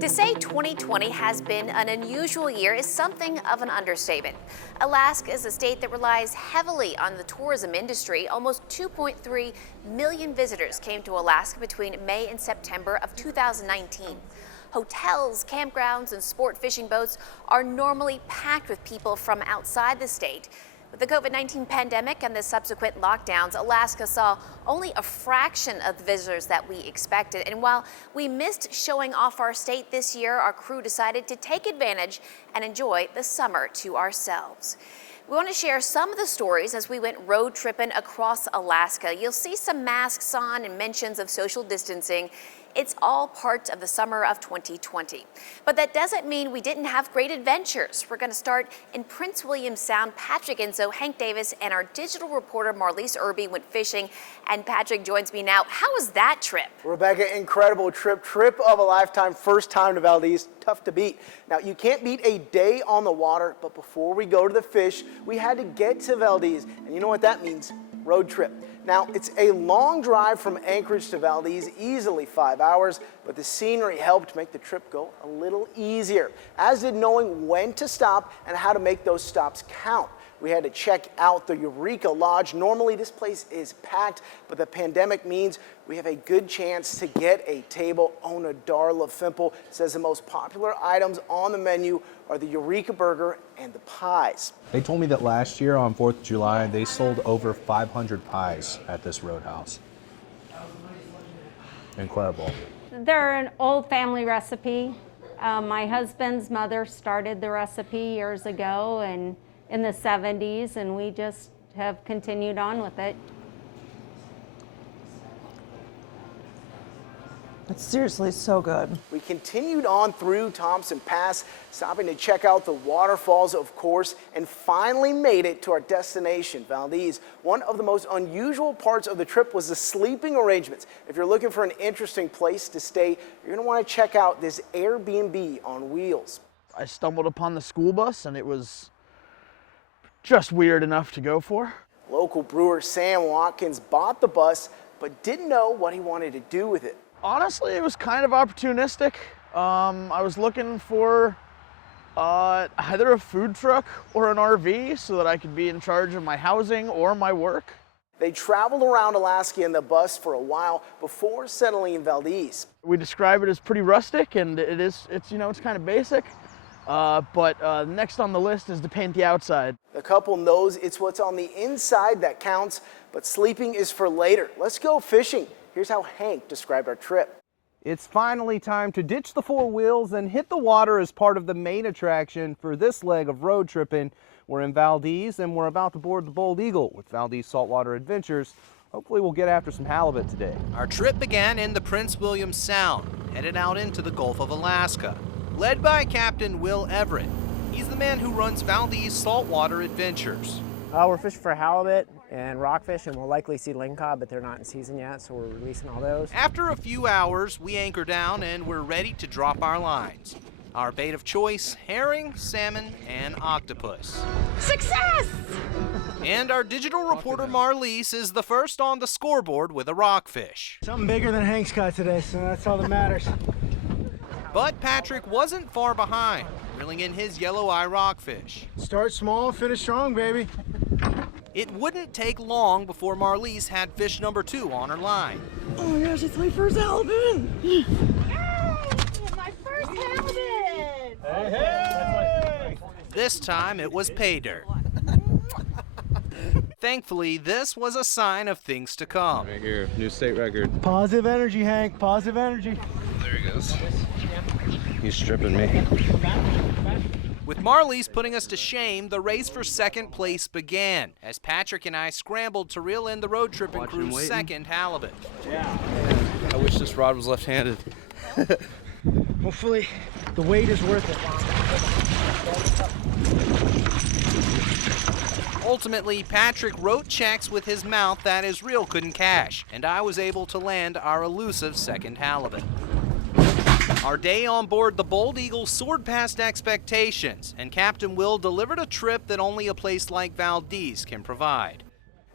To say 2020 has been an unusual year is something of an understatement. Alaska is a state that relies heavily on the tourism industry. Almost 2.3 million visitors came to Alaska between May and September of 2019. Hotels, campgrounds, and sport fishing boats are normally packed with people from outside the state. With the COVID-19 pandemic and the subsequent lockdowns, Alaska saw only a fraction of the visitors that we expected. And while we missed showing off our state this year, our crew decided to take advantage and enjoy the summer to ourselves. We want to share some of the stories as we went road tripping across Alaska. You'll see some masks on and mentions of social distancing. It's all part of the summer of 2020. But that doesn't mean we didn't have great adventures. We're going to start in Prince William Sound. Patrick Enzo, Hank Davis, and our digital reporter Marlise Irby went fishing. And Patrick joins me now. How was that trip? Rebecca, incredible trip of a lifetime, first time to Valdez, tough to beat. Now, you can't beat a day on the water, but before we go to the fish, we had to get to Valdez. And you know what that means? Road trip. Now, it's a long drive from Anchorage to Valdez, easily 5 hours, but the scenery helped make the trip go a little easier, as did knowing when to stop and how to make those stops count. We had to check out the Eureka Lodge. Normally, this place is packed, but the pandemic means we have a good chance to get a table. Ona Darla Fimple says the most popular items on the menu are the Eureka Burger and the pies. They told me that last year on 4th of July, they sold over 500 pies at this roadhouse. Incredible. They're an old family recipe. My husband's mother started the recipe years ago and in the 70s, and we just have continued on with it. It's seriously so good. We continued on through Thompson Pass, stopping to check out the waterfalls, of course, and finally made it to our destination, Valdez. One of the most unusual parts of the trip was the sleeping arrangements. If you're looking for an interesting place to stay, you're going to want to check out this Airbnb on wheels. I stumbled upon the school bus, and it was just weird enough to go for. Local brewer Sam Watkins bought the bus, but didn't know what he wanted to do with it. Honestly, it was kind of opportunistic. I was looking for either a food truck or an RV so that I could be in charge of my housing or my work. They traveled around Alaska in the bus for a while before settling in Valdez. We describe it as pretty rustic, and it's kind of basic. But next on the list is to paint the outside. The couple knows it's what's on the inside that counts, but sleeping is for later. Let's go fishing. Here's how Hank described our trip. It's finally time to ditch the four wheels and hit the water as part of the main attraction for this leg of road tripping. We're in Valdez and we're about to board the Bold Eagle with Valdez Saltwater Adventures. Hopefully we'll get after some halibut today. Our trip began in the Prince William Sound, headed out into the Gulf of Alaska. Led by Captain Will Everett. He's the man who runs Valdez Saltwater Adventures. We're fishing for halibut and rockfish, and we'll likely see lingcod, but they're not in season yet, so we're releasing all those. After a few hours, we anchor down and we're ready to drop our lines. Our bait of choice, herring, salmon, and octopus. Success! And our digital reporter Marlise is the first on the scoreboard with a rockfish. Something bigger than Hank's caught today, so that's all that matters. But Patrick wasn't far behind, reeling in his yellow eye rockfish. Start small, finish strong, baby. It wouldn't take long before Marlise had fish number 2 on her line. Oh my gosh, it's my first halibut! Yay! My first halibut! Hey! This time it was pay dirt. Thankfully, this was a sign of things to come. Right here, new state record. Positive energy, Hank, positive energy. There he goes. He's stripping me. With Marlise putting us to shame, the race for second place began, as Patrick and I scrambled to reel in the road tripping crew's second halibut. Yeah. I wish this rod was left-handed. Hopefully, the wait is worth it. Ultimately, Patrick wrote checks with his mouth that his reel couldn't cash, and I was able to land our elusive second halibut. Our day on board the Bold Eagle soared past expectations, and Captain Will delivered a trip that only a place like Valdez can provide.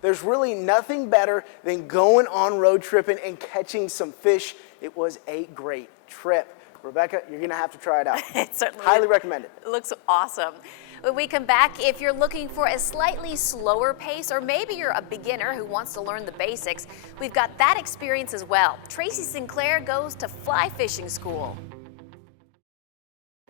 There's really nothing better than going on road tripping and catching some fish. It was a great trip. Rebecca, you're gonna have to try it out. It certainly Highly recommend it. It looks awesome. When we come back, if you're looking for a slightly slower pace, or maybe you're a beginner who wants to learn the basics, we've got that experience as well. Tracy Sinclair goes to fly fishing school.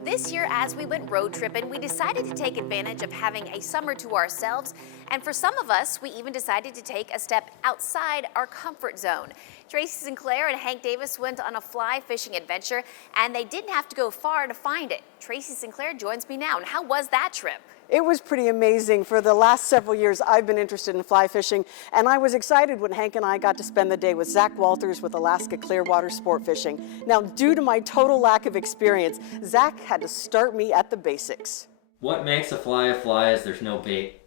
This year, as we went road tripping, we decided to take advantage of having a summer to ourselves. And for some of us, we even decided to take a step outside our comfort zone. Tracy Sinclair and Hank Davis went on a fly fishing adventure, and they didn't have to go far to find it. Tracy Sinclair joins me now. And how was that trip? It was pretty amazing. For the last several years, I've been interested in fly fishing, and I was excited when Hank and I got to spend the day with Zach Walters with Alaska Clearwater Sport Fishing. Now, due to my total lack of experience, Zach had to start me at the basics. What makes a fly is there's no bait.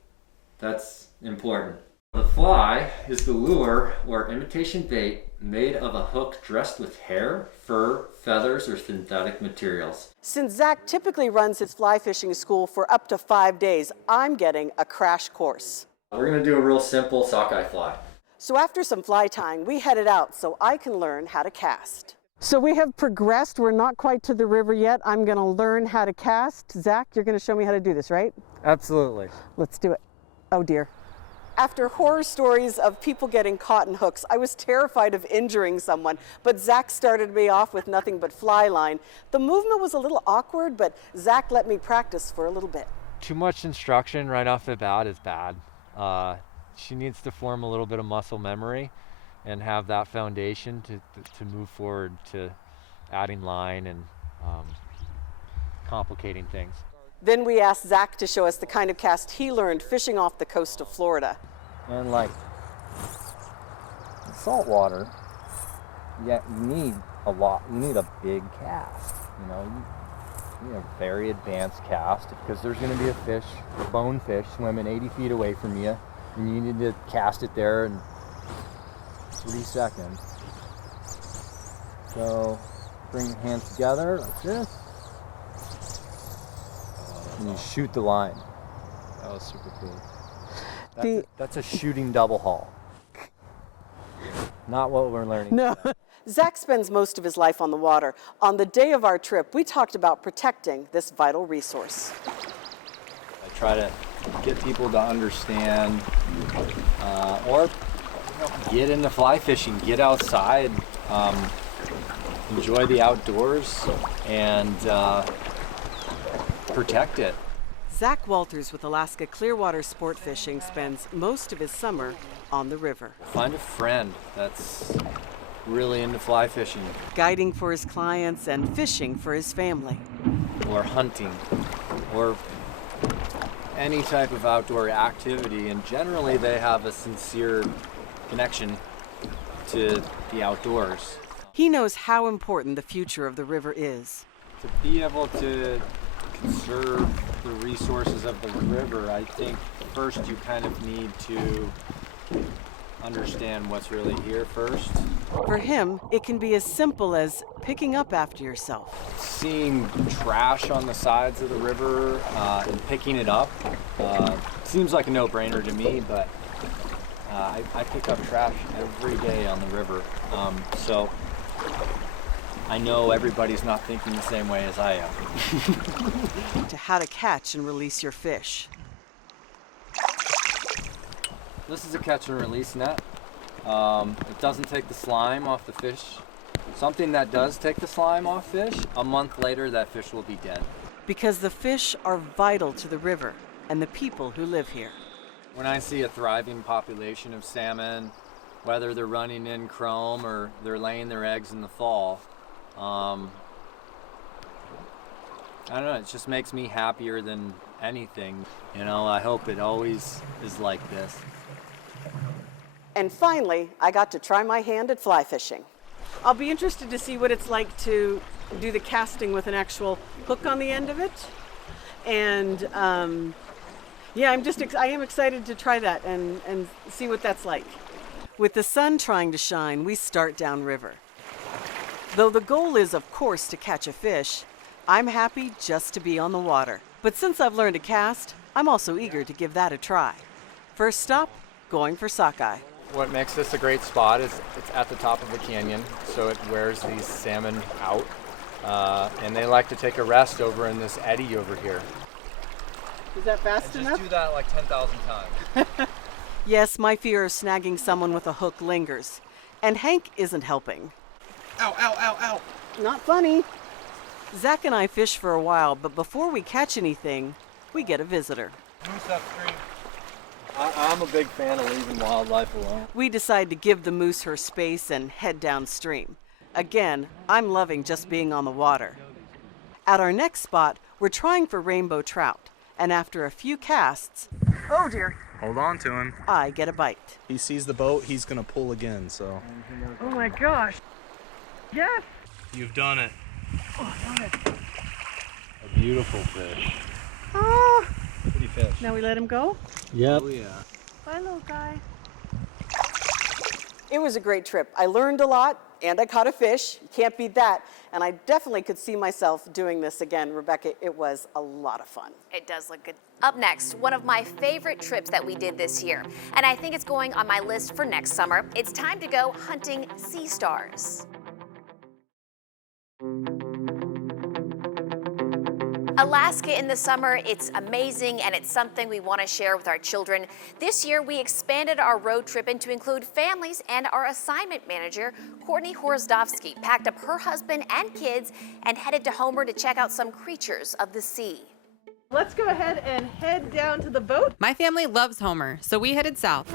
That's important. The fly is the lure or imitation bait made of a hook dressed with hair, fur, feathers, or synthetic materials. Since Zach typically runs his fly fishing school for up to 5 days, I'm getting a crash course. We're gonna do a real simple sockeye fly. So after some fly tying, we headed out so I can learn how to cast. So we have progressed. We're not quite to the river yet. I'm gonna learn how to cast. Zach, you're gonna show me how to do this, right? Absolutely. Let's do it. Oh dear. After horror stories of people getting caught in hooks, I was terrified of injuring someone, but Zach started me off with nothing but fly line. The movement was a little awkward, but Zach let me practice for a little bit. Too much instruction right off the bat is bad. She needs to form a little bit of muscle memory and have that foundation to move forward to adding line and complicating things. Then we asked Zach to show us the kind of cast he learned fishing off the coast of Florida. And like salt water, yeah, you need a lot. You need a big cast. You need a very advanced cast because there's going to be a fish, a bonefish, swimming 80 feet away from you, and you need to cast it there in 3 seconds. So bring your hands together like this, and you shoot the line. That was super cool. That's a shooting double haul. Not what we're learning. No. Zach spends most of his life on the water. On the day of our trip, we talked about protecting this vital resource. I try to get people to understand or get into fly fishing, get outside, enjoy the outdoors, and protect it. Zach Walters with Alaska Clearwater Sport Fishing spends most of his summer on the river. Find a friend that's really into fly fishing. Guiding for his clients and fishing for his family. Or hunting, or any type of outdoor activity, and generally they have a sincere connection to the outdoors. He knows how important the future of the river is. To be able to conserve the resources of the river, I think first you kind of need to understand what's really here first. For him, it can be as simple as picking up after yourself. Seeing trash on the sides of the river and picking it up seems like a no-brainer to me, but I pick up trash every day on the river. So I know everybody's not thinking the same way as I am. To how to catch and release your fish. This is a catch and release net. It doesn't take the slime off the fish. Something that does take the slime off fish, a month later that fish will be dead. Because the fish are vital to the river and the people who live here. When I see a thriving population of salmon, whether they're running in chrome or they're laying their eggs in the fall, I don't know, it just makes me happier than anything. You know, I hope it always is like this. And finally, I got to try my hand at fly fishing. I'll be interested to see what it's like to do the casting with an actual hook on the end of it. And yeah, I am excited to try that and see what that's like. With the sun trying to shine, we start downriver. Though the goal is, of course, to catch a fish, I'm happy just to be on the water. But since I've learned to cast, I'm also eager to give that a try. First stop, going for sockeye. What makes this a great spot is it's at the top of a canyon, so it wears these salmon out. and they like to take a rest over in this eddy over here. Is that fast And enough? just do that like 10,000 times. Yes, my fear of snagging someone with a hook lingers. And Hank isn't helping. Ow, ow, ow, ow. Not funny. Zach and I fish for a while, but before we catch anything, we get a visitor. Moose upstream. I'm a big fan of leaving wildlife alone. We decide to give the moose her space and head downstream. Again, I'm loving just being on the water. At our next spot, we're trying for rainbow trout, and after a few casts, oh dear, Hold on to him. I get a bite. He sees the boat, he's gonna pull again, so. Oh my gosh. Yes. You've done it. Oh, darn it. A beautiful fish. Oh. Pretty fish. Now we let him go? Yep. Oh yeah. Bye, little guy. It was a great trip. I learned a lot, and I caught a fish. You can't beat that. And I definitely could see myself doing this again. Rebecca, it was a lot of fun. It does look good. Up next, one of my favorite trips that we did this year, and I think it's going on my list for next summer. It's time to go hunting sea stars. Alaska in the summer, it's amazing and it's something we want to share with our children. This year, we expanded our road trip to include families, and our assignment manager, Courtney Horsdowski, packed up her husband and kids and headed to Homer to check out some creatures of the sea. Let's go ahead and head down to the boat. My family loves Homer, so we headed south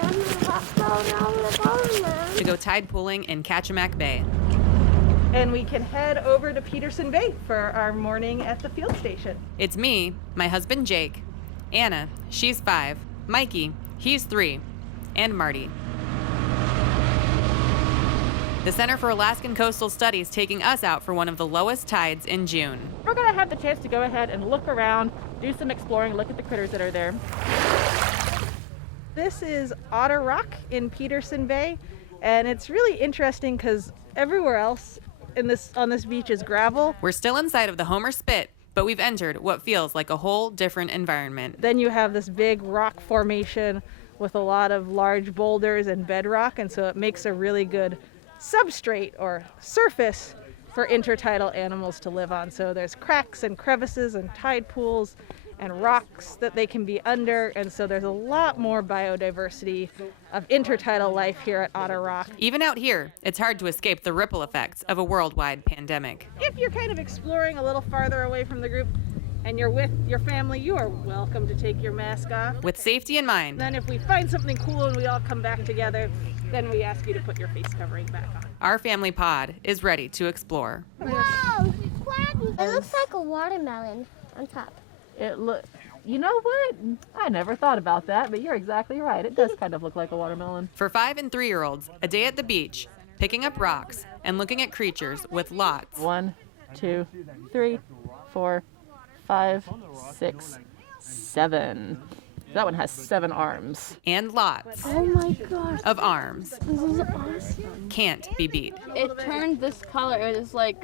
to go tide pooling in Kachemak Bay. And we can head over to Peterson Bay for our morning at the field station. It's me, my husband Jake, Anna, she's 5, Mikey, he's 3, and Marty. The Center for Alaskan Coastal Studies taking us out for one of the lowest tides in June. We're gonna have the chance to go ahead and look around, do some exploring, look at the critters that are there. This is Otter Rock in Peterson Bay, and it's really interesting because everywhere else on this beach is gravel. We're still inside of the Homer Spit, but we've entered what feels like a whole different environment. Then you have this big rock formation with a lot of large boulders and bedrock, and so it makes a really good substrate or surface for intertidal animals to live on. So there's cracks and crevices and tide pools and rocks that they can be under, and so there's a lot more biodiversity of intertidal life here at Otter Rock. Even out here, it's hard to escape the ripple effects of a worldwide pandemic. If you're kind of exploring a little farther away from the group and you're with your family, you are welcome to take your mask off. With safety in mind. Then if we find something cool and we all come back together, then we ask you to put your face covering back on. Our family pod is ready to explore. Wow, it looks like a watermelon on top. You know what? I never thought about that, but you're exactly right. It does kind of look like a watermelon. For 5 and 3-year-olds, a day at the beach, picking up rocks and looking at creatures with lots. 1, 2, 3, 4, 5, 6, 7. That one has 7 arms. And lots. Oh my gosh. Of arms. This is awesome. Can't be beat. It turned this color. It was like,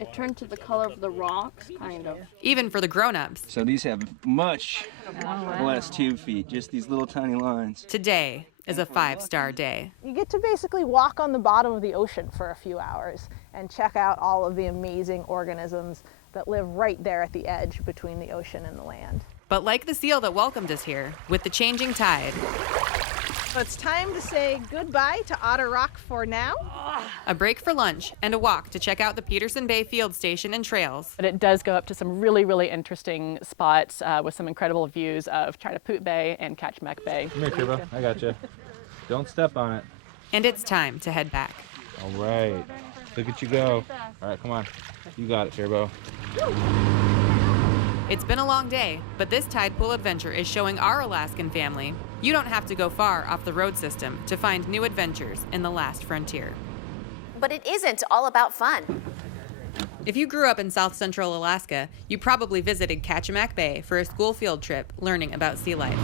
it turned to the color of the rocks, kind of. Even for the grown-ups. So these have much less tube feet, just these little tiny lines. Today is a 5-star day. You get to basically walk on the bottom of the ocean for a few hours and check out all of the amazing organisms that live right there at the edge between the ocean and the land. But like the seal that welcomed us here, with the changing tide, So it's time to say goodbye to Otter Rock for now. a break for lunch, and a walk to check out the Peterson Bay Field Station and trails. But it does go up to some really, really interesting spots with some incredible views of Chinapoot Bay and Kachemak Bay. Come here, Turbo. I got you. Don't step on it. And it's time to head back. All right. Look at you go. All right, come on. You got it, Turbo. It's been a long day, but this tide pool adventure is showing our Alaskan family you don't have to go far off the road system to find new adventures in the last frontier. But it isn't all about fun. If you grew up in South Central Alaska, you probably visited Kachemak Bay for a school field trip learning about sea life.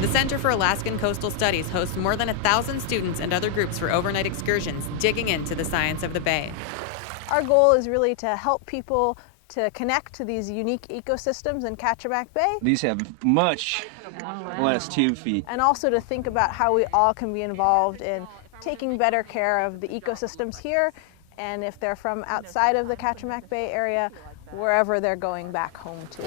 The Center for Alaskan Coastal Studies hosts more than 1,000 students and other groups for overnight excursions digging into the science of the bay. Our goal is really to help people to connect to these unique ecosystems in Kachemak Bay. These have much less tube feet. And also to think about how we all can be involved in taking better care of the ecosystems here and if they're from outside of the Kachemak Bay area, wherever they're going back home to.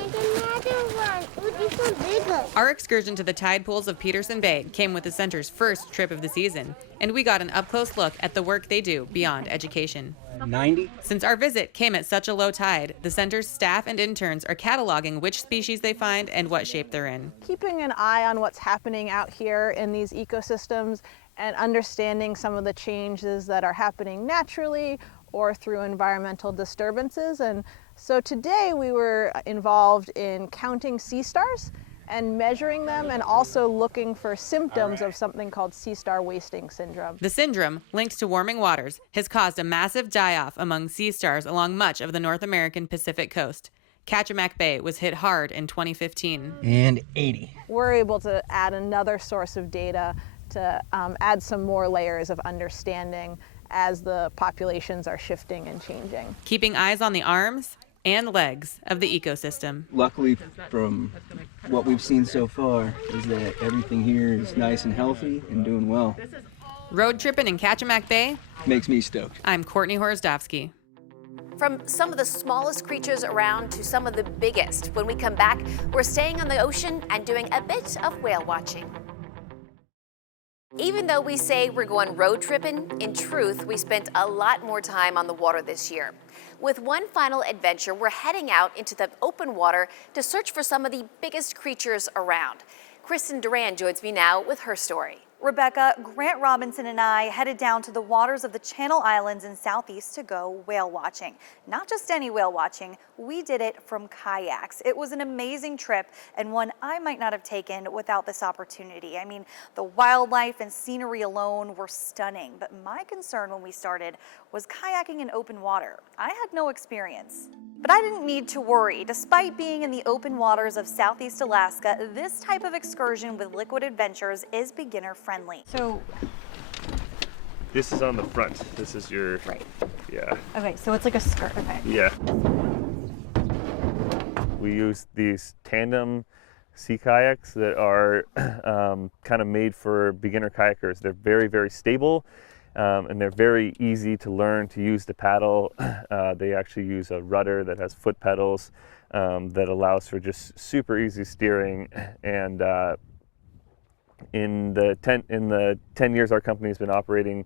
Our excursion to the tide pools of Peterson Bay came with the center's first trip of the season, and we got an up-close look at the work they do beyond education. 90? Since our visit came at such a low tide, the center's staff and interns are cataloging which species they find and what shape they're in. Keeping an eye on what's happening out here in these ecosystems and understanding some of the changes that are happening naturally or through environmental disturbances. And so today we were involved in counting sea stars and measuring them, and also looking for symptoms of something called sea star wasting syndrome. The syndrome, linked to warming waters, has caused a massive die-off among sea stars along much of the North American Pacific coast. Kachemak Bay was hit hard in 2015. And 80. We're able to add another source of data to add some more layers of understanding as the populations are shifting and changing. Keeping eyes on the arms and legs of the ecosystem. Luckily, from what we've seen so far, is that everything here is nice and healthy and doing well. Road tripping in Kachemak Bay? Makes me stoked. I'm Courtney Horzdowski. From some of the smallest creatures around to some of the biggest. When we come back, we're staying on the ocean and doing a bit of whale watching. Even though we say we're going road tripping, in truth, we spent a lot more time on the water this year. With one final adventure, we're heading out into the open water to search for some of the biggest creatures around. Kristen Duran joins me now with her story. Rebecca, Grant Robinson and I headed down to the waters of the Channel Islands in Southeast to go whale watching. Not just any whale watching, we did it from kayaks. It was an amazing trip and one I might not have taken without this opportunity. I mean, the wildlife and scenery alone were stunning, but my concern when we started was kayaking in open water. I had no experience. But I didn't need to worry. Despite being in the open waters of Southeast Alaska, this type of excursion with Liquid Adventures is beginner friendly. So this is on the front. This is your, right. Yeah. Okay, so it's like a skirt, okay. Yeah. We use these tandem sea kayaks that are kind of made for beginner kayakers. They're very, very stable. And they're very easy to learn to use to paddle. They actually use a rudder that has foot pedals that allows for just super easy steering. And in the 10 years our company's been operating,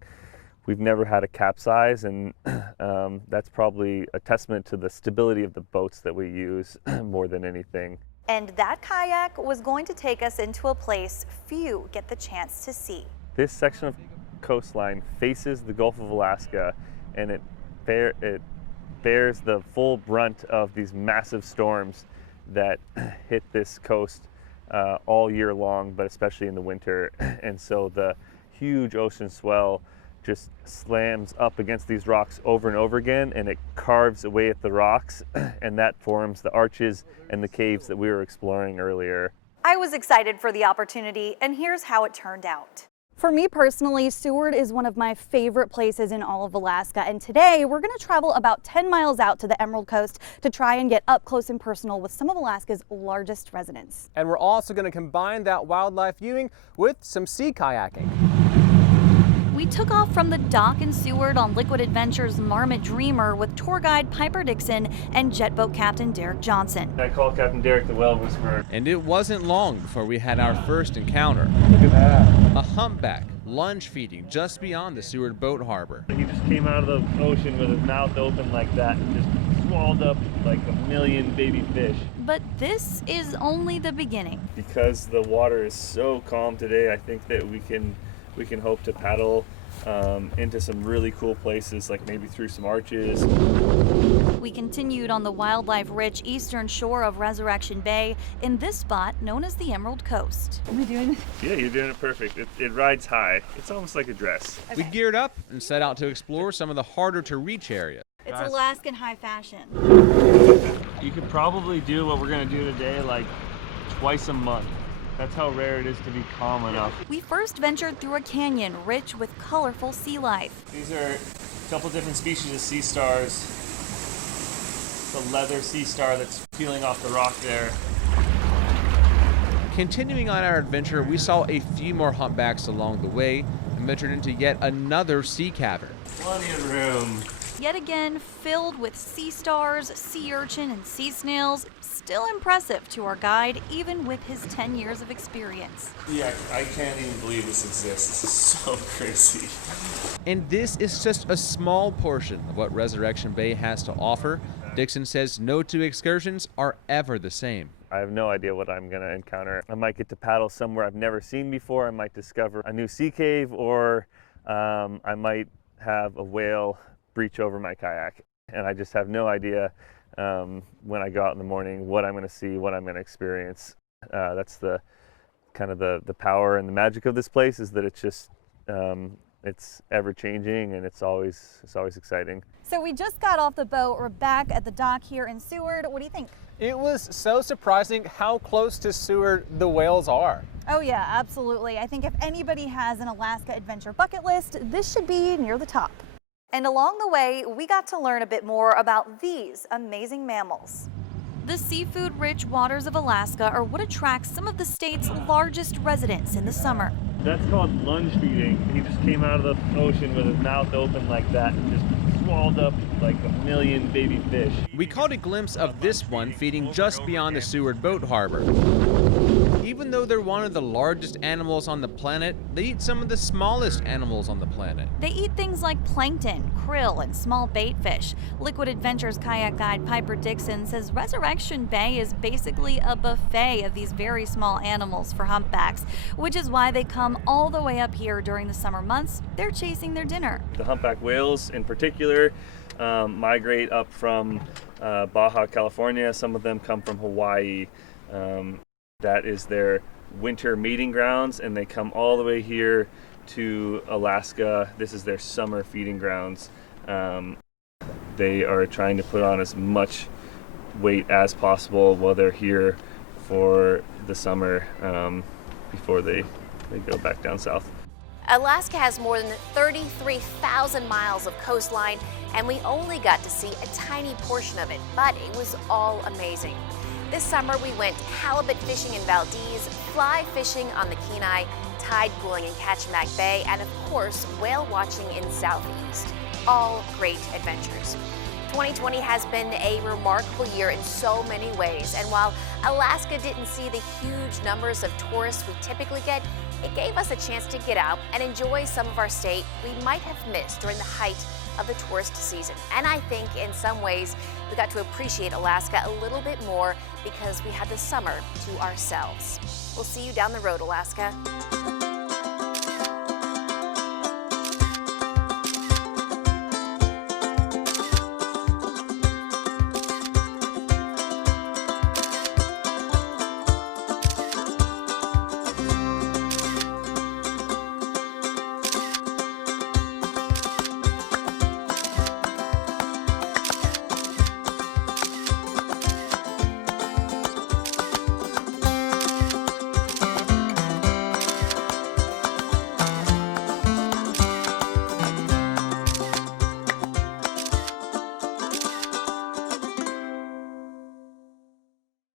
we've never had a capsize, and that's probably a testament to the stability of the boats that we use more than anything. And that kayak was going to take us into a place few get the chance to see. This section of coastline faces the Gulf of Alaska, and it bears the full brunt of these massive storms that hit this coast all year long, but especially in the winter. And so the huge ocean swell just slams up against these rocks over and over again, and it carves away at the rocks, and that forms the arches and the caves that we were exploring earlier. I was excited for the opportunity, and here's how it turned out. For me personally, Seward is one of my favorite places in all of Alaska, and today we're going to travel about 10 miles out to the Emerald Coast to try and get up close and personal with some of Alaska's largest residents. And we're also going to combine that wildlife viewing with some sea kayaking. We took off from the dock in Seward on Liquid Adventures Marmot Dreamer with tour guide Piper Dixon and jet boat captain Derek Johnson. I call Captain Derek the Whale Whisperer. And it wasn't long before we had our first encounter. Look at that. A humpback lunge feeding just beyond the Seward boat harbor. He just came out of the ocean with his mouth open like that and just swallowed up like a million baby fish. But this is only the beginning. Because the water is so calm today, I think that we can hope to paddle into some really cool places, like maybe through some arches. We continued on the wildlife-rich eastern shore of Resurrection Bay in this spot known as the Emerald Coast. Am I doing it? Yeah, you're doing it perfect. It rides high. It's almost like a dress. We geared up and set out to explore some of the harder to reach areas. It's Alaskan high fashion. You could probably do what we're gonna do today like twice a month. That's how rare it is to be calm enough. We first ventured through a canyon rich with colorful sea life. These are a couple different species of sea stars. The leather sea star that's peeling off the rock there. Continuing on our adventure, we saw a few more humpbacks along the way, and then turned into yet another sea cavern. Plenty of room. Yet again, filled with sea stars, sea urchin, and sea snails. Still impressive to our guide, even with his 10 years of experience. Yeah, I can't even believe this exists. This is so crazy. And this is just a small portion of what Resurrection Bay has to offer. Dixon says no two excursions are ever the same. I have no idea what I'm going to encounter. I might get to paddle somewhere I've never seen before. I might discover a new sea cave, or I might have a whale breach over my kayak. And I just have no idea when I go out in the morning what I'm going to see, what I'm going to experience. That's the kind of the power and the magic of this place, is that it's just it's ever changing, and it's always exciting. So we just got off the boat. We're back at the dock here in Seward. What do you think? It was so surprising how close to Seward the whales are. Oh yeah, absolutely. I think if anybody has an Alaska adventure bucket list, this should be near the top. And along the way, we got to learn a bit more about these amazing mammals. The seafood-rich waters of Alaska are what attracts some of the state's largest residents in the summer. That's called lunge feeding. He just came out of the ocean with his mouth open like that and just swallowed up like a million baby fish. We caught a glimpse of this one feeding just beyond the Seward Boat Harbor. Even though they're one of the largest animals on the planet, they eat some of the smallest animals on the planet. They eat things like plankton, krill, and small bait fish. Liquid Adventures kayak guide Piper Dixon says Resurrection Bay is basically a buffet of these very small animals for humpbacks, which is why they come all the way up here during the summer months. They're chasing their dinner. The humpback whales in particular migrate up from Baja California. Some of them come from Hawaii. That is their winter mating grounds, and they come all the way here to Alaska. This is their summer feeding grounds. They are trying to put on as much weight as possible while they're here for the summer before they go back down south. Alaska has more than 33,000 miles of coastline, and we only got to see a tiny portion of it, but it was all amazing. This summer we went halibut fishing in Valdez, fly fishing on the Kenai, tide pooling in Kachemak Bay, and of course whale watching in Southeast. All great adventures. 2020 has been a remarkable year in so many ways, and while Alaska didn't see the huge numbers of tourists we typically get, it gave us a chance to get out and enjoy some of our state we might have missed during the height of the tourist season. And I think in some ways we got to appreciate Alaska a little bit more because we had the summer to ourselves. We'll see you down the road, Alaska.